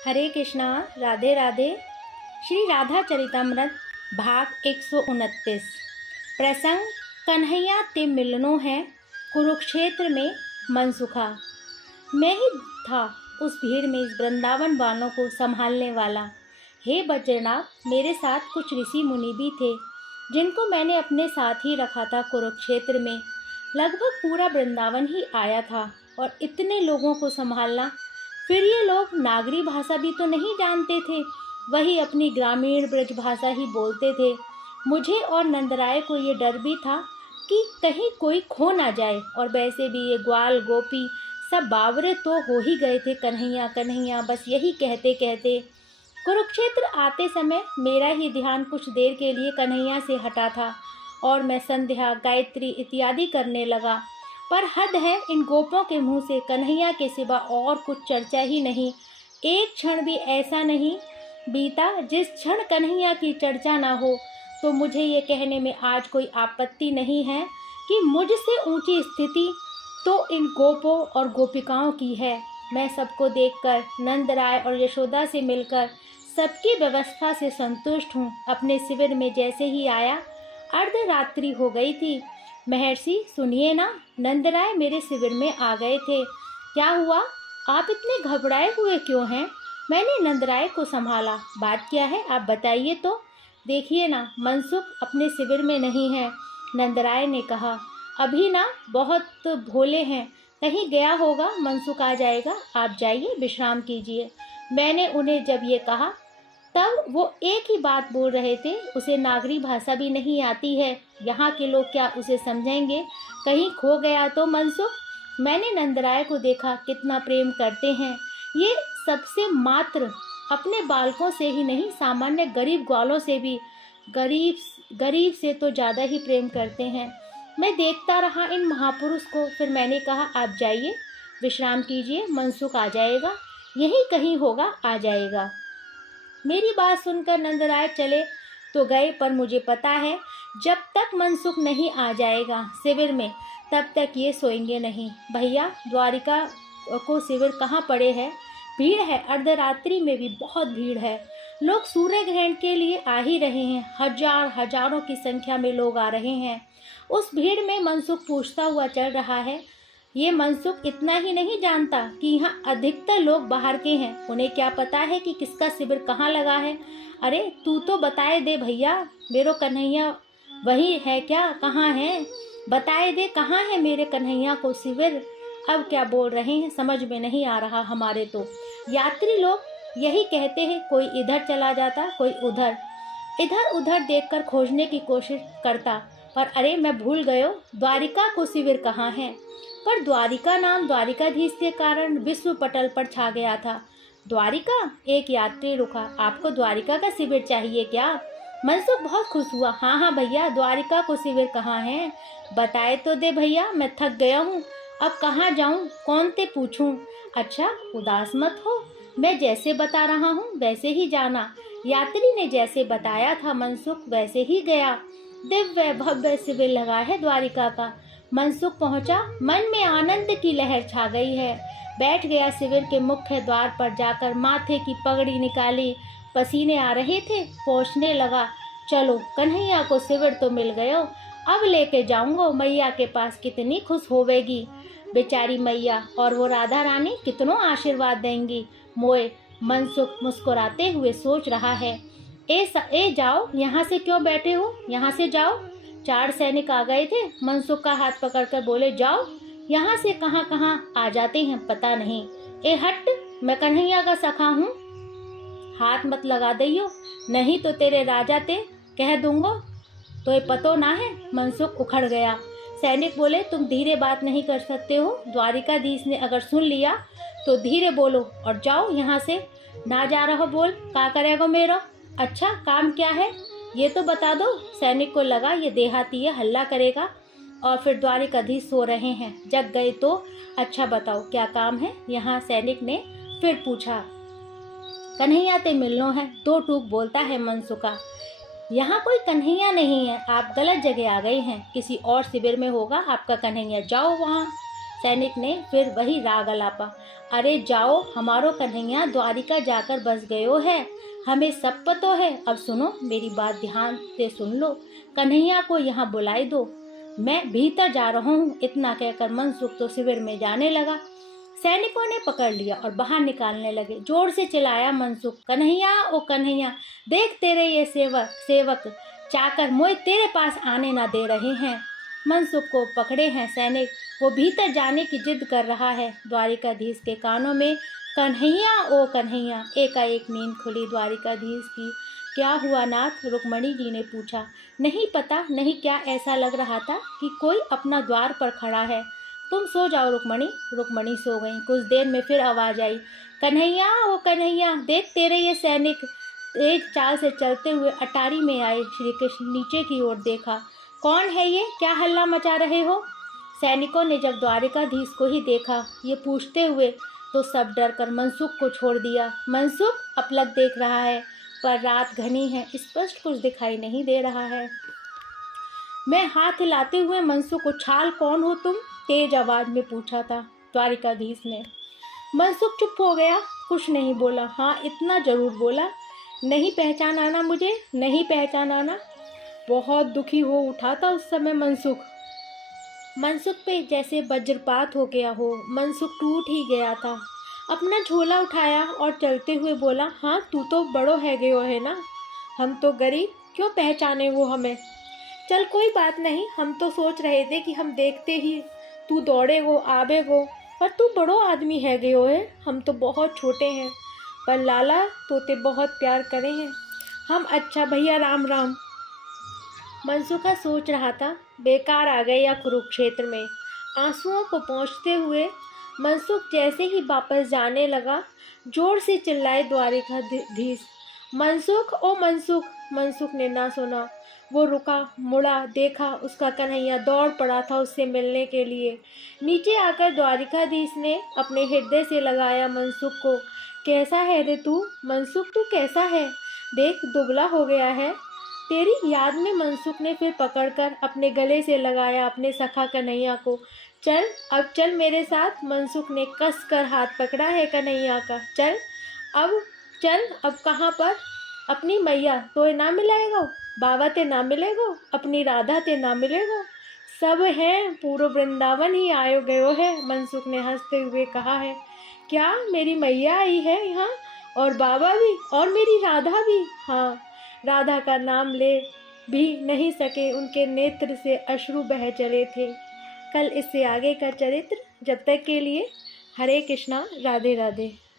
हरे कृष्णा। राधे राधे। श्री राधा चरितमृत भाग 129। प्रसंग कन्हैया ते मिलनो है कुरुक्षेत्र में मनसुखा। मैं ही था उस भीड़ में इस वृंदावन वालों को संभालने वाला। हे बज्रनाभ, मेरे साथ कुछ ऋषि मुनि भी थे जिनको मैंने अपने साथ ही रखा था। कुरुक्षेत्र में लगभग पूरा वृंदावन ही आया था और इतने लोगों को संभालना। फिर ये लोग नागरी भाषा भी तो नहीं जानते थे, वही अपनी ग्रामीण ब्रज भाषा ही बोलते थे। मुझे और नंदराय को ये डर भी था कि कहीं कोई खो ना जाए, और वैसे भी ये ग्वाल गोपी सब बावरे तो हो ही गए थे। कन्हैया कन्हैया बस यही कहते कहते कुरुक्षेत्र आते समय मेरा ही ध्यान कुछ देर के लिए कन्हैया से हटा था और मैं संध्या गायत्री इत्यादि करने लगा। पर हद है, इन गोपों के मुंह से कन्हैया के सिवा और कुछ चर्चा ही नहीं। एक क्षण भी ऐसा नहीं बीता जिस क्षण कन्हैया की चर्चा ना हो। तो मुझे ये कहने में आज कोई आपत्ति नहीं है कि मुझसे ऊंची स्थिति तो इन गोपों और गोपिकाओं की है। मैं सबको देखकर, नंदराय और यशोदा से मिलकर सबकी व्यवस्था से संतुष्ट हूँ। अपने शिविर में जैसे ही आया, अर्धरात्रि हो गई थी। महर्षि सुनिए ना, नंदराय मेरे शिविर में आ गए थे। क्या हुआ? आप इतने घबराए हुए क्यों हैं? मैंने नंदराय को संभाला। बात क्या है, आप बताइए तो। देखिए ना, मनसुख अपने शिविर में नहीं है, नंदराय ने कहा। अभी ना बहुत भोले हैं, कहीं गया होगा, मनसुख आ जाएगा, आप जाइए विश्राम कीजिए। मैंने उन्हें जब ये कहा तब वो एक ही बात बोल रहे थे, उसे नागरी भाषा भी नहीं आती है, यहाँ के लोग क्या उसे समझेंगे? कहीं खो गया तो मनसुख। मैंने नंदराय को देखा, कितना प्रेम करते हैं ये सबसे, मात्र अपने बालकों से ही नहीं, सामान्य गरीब ग्वालों से भी, गरीब से तो ज़्यादा ही प्रेम करते हैं। मैं देखता रहा इन महापुरुष को, फिर मैंने कहा आप जाइए विश्राम कीजिए, मनसुख आ जाएगा, यही कहीं होगा, आ जाएगा। मेरी बात सुनकर नंदराय चले तो गए, पर मुझे पता है जब तक मनसुख नहीं आ जाएगा शिविर में तब तक ये सोएंगे नहीं। भैया, द्वारिका को शिविर कहाँ पड़े है? भीड़ है, अर्धरात्रि में भी बहुत भीड़ है। लोग सूर्य ग्रहण के लिए आ ही रहे हैं, हजारों की संख्या में लोग आ रहे हैं। उस भीड़ में मनसुख पूछता हुआ चल रहा है। ये मनसुख इतना ही नहीं जानता कि यहाँ अधिकतर लोग बाहर के हैं, उन्हें क्या पता है कि किसका शिविर कहाँ लगा है। अरे तू तो बताए दे भैया, मेरो कन्हैया वही है क्या? कहाँ है? बताए दे, कहाँ है मेरे कन्हैया को शिविर? अब क्या बोल रहे हैं समझ में नहीं आ रहा हमारे तो। यात्री लोग यही कहते हैं, कोई इधर चला जाता, कोई उधर, इधर उधर देखकर खोजने की कोशिश करता, पर अरे मैं भूल गयो, द्वारिका को शिविर कहाँ है। पर द्वारिका नाम द्वारिकाधीश के कारण विश्व पटल पर छा गया था। द्वारिका? एक यात्री रुका। आपको द्वारिका का शिविर चाहिए क्या? मनसुख बहुत खुश हुआ। हाँ हाँ भैया, द्वारिका को शिविर कहाँ है, बताए तो दे भैया, मैं थक गया हूँ, अब कहाँ जाऊँ, कौन से पूछूँ? अच्छा उदास मत हो, मैं जैसे बता रहा हूँ वैसे ही जाना। यात्री ने जैसे बताया था मनसुख वैसे ही गया। दिव्य भव्य शिविर लगा है द्वारिका का। मनसुख पहुंचा, मन में आनंद की लहर छा गई है। बैठ गया शिविर के मुख्य द्वार पर, जाकर माथे की पगड़ी निकाली, पसीने आ रहे थे, पहुंचने लगा। चलो कन्हैया को शिविर तो मिल गयो, अब लेके जाऊंगा मैया के पास, कितनी खुश होवेगी बेचारी मैया, और वो राधा रानी कितनों आशीर्वाद देंगी मोए। मनसुख मुस्कुराते हुए सोच रहा है। ए जाओ, यहाँ से क्यों बैठे हो, यहाँ से जाओ। 4 सैनिक आ गए थे, मनसुख का हाथ पकड़कर बोले, जाओ, यहाँ से कहाँ कहाँ आ जाते हैं पता नहीं। ए हट, मैं कन्हैया का सखा हूँ, हाथ मत लगा दियो, नहीं तो तेरे राजा ते कह दूंगा, तो ये पतो ना है। मनसुख उखड़ गया। सैनिक बोले, तुम धीरे बात नहीं कर सकते हो, द्वारिकाधीश ने अगर सुन लिया तो धीरे बोलो और जाओ यहाँ से। ना जा रहा बोल, क्या करेगा मेरा? अच्छा काम क्या है ये तो बता दो। सैनिक को लगा ये देहाती है, हल्ला करेगा, और फिर द्वारिकाधीश सो रहे हैं, जग गए तो। अच्छा बताओ क्या काम है यहाँ? सैनिक ने फिर पूछा। कन्हैया ते मिलनो है, 2 टूक बोलता है मनसुखा। यहाँ कोई कन्हैया नहीं है, आप गलत जगह आ गए हैं, किसी और शिविर में होगा आपका कन्हैया, जाओ वहाँ। सैनिक ने फिर वही राग अलापा, अरे जाओ, हमारो कन्हैया द्वारिका जाकर बस गयो है, हमें सब पतो है। अब सुनो, मेरी बात ध्यान से सुन लो, कन्हैया को यहाँ बुलाई दो, मैं भीतर जा रहा हूँ। इतना कहकर मनसुख तो शिविर में जाने लगा। सैनिकों ने पकड़ लिया और बाहर निकालने लगे। जोर से चिल्लाया मनसुख, कन्हैया ओ कन्हैया, देख तेरे ये सेवक चाकर मोए तेरे पास आने ना दे रहे हैं। मनसुख को पकड़े हैं सैनिक, वो भीतर जाने की जिद कर रहा है। द्वारिकाधीश के कानों में कन्हैया ओ कन्हैया। एकाएक नींद खुली द्वारिकाधीश की। क्या हुआ नाथ? रुक्मणी जी ने पूछा। नहीं पता, नहीं क्या ऐसा लग रहा था कि कोई अपना द्वार पर खड़ा है। तुम सो जाओ रुक्मणी। रुक्मणी सो गई। कुछ देर में फिर आवाज आई, कन्हैया ओ कन्हैया, देख तेरे ये सैनिक तेज चाल से चलते हुए अटारी में आए। श्री कृष्ण नीचे की ओर देखा, कौन है ये, क्या हल्ला मचा रहे हो? सैनिकों ने जब द्वारिकाधीश को ही देखा ये पूछते हुए तो सब डर कर मनसुख को छोड़ दिया। मनसुख अपलक देख रहा है, पर रात घनी है, स्पष्ट कुछ दिखाई नहीं दे रहा है। मैं हाथ हिलाते हुए मनसुख, उछाल कौन हो तुम? तेज आवाज में पूछा था द्वारिकाधीश ने। मनसुख चुप हो गया, कुछ नहीं बोला। हाँ, इतना जरूर बोला, नहीं पहचाना ना मुझे, नहीं पहचाना ना। बहुत दुखी हो उठा था उस समय मनसुख पे जैसे वज्रपात हो गया हो। मनसुख टूट ही गया था। अपना झोला उठाया और चलते हुए बोला, हाँ तू तो बड़ो है गयो है ना, हम तो गरीब, क्यों पहचाने वो हमें? चल कोई बात नहीं, हम तो सोच रहे थे कि हम देखते ही तू दौड़े गो आवे गो, पर तू बड़ो आदमी है गयो है, हम तो बहुत छोटे हैं, पर लाला तोते बहुत प्यार करे हैं हम। अच्छा भैया, राम राम। मनसुखा सोच रहा था, बेकार आ गए या कुरुक्षेत्र में। आंसुओं को पोंछते हुए मनसुख जैसे ही वापस जाने लगा, जोर से चिल्लाए द्वारिकाधीश, मनसुख ओ मनसुख। मनसुख ने ना सुना। वो रुका, मुड़ा, देखा उसका कन्हैया दौड़ पड़ा था उससे मिलने के लिए। नीचे आकर द्वारिकाधीश ने अपने हृदय से लगाया मनसुख को। कैसा है रे तू मनसुख, तू कैसा है? देख दुबला हो गया है। तेरी याद में मनसुख ने फिर पकड़कर अपने गले से लगाया अपने सखा कन्हैया को। चल अब चल मेरे साथ। मनसुख ने कस कर हाथ पकड़ा है कन्हैया का। चल अब कहाँ पर? अपनी मैया तो ना मिलाएगा, बाबा ते ना मिलेगो, अपनी राधा ते ना मिलेगो, सब हैं, पूरा वृंदावन ही आयो गयो है। मनसुख ने हंसते हुए कहा है। क्या मेरी मैया आई है यहाँ, और बाबा भी, और मेरी राधा भी? हाँ, राधा का नाम ले भी नहीं सके, उनके नेत्र से अश्रु बह चले थे। कल इससे आगे का चरित्र। जब तक के लिए हरे कृष्णा, राधे राधे।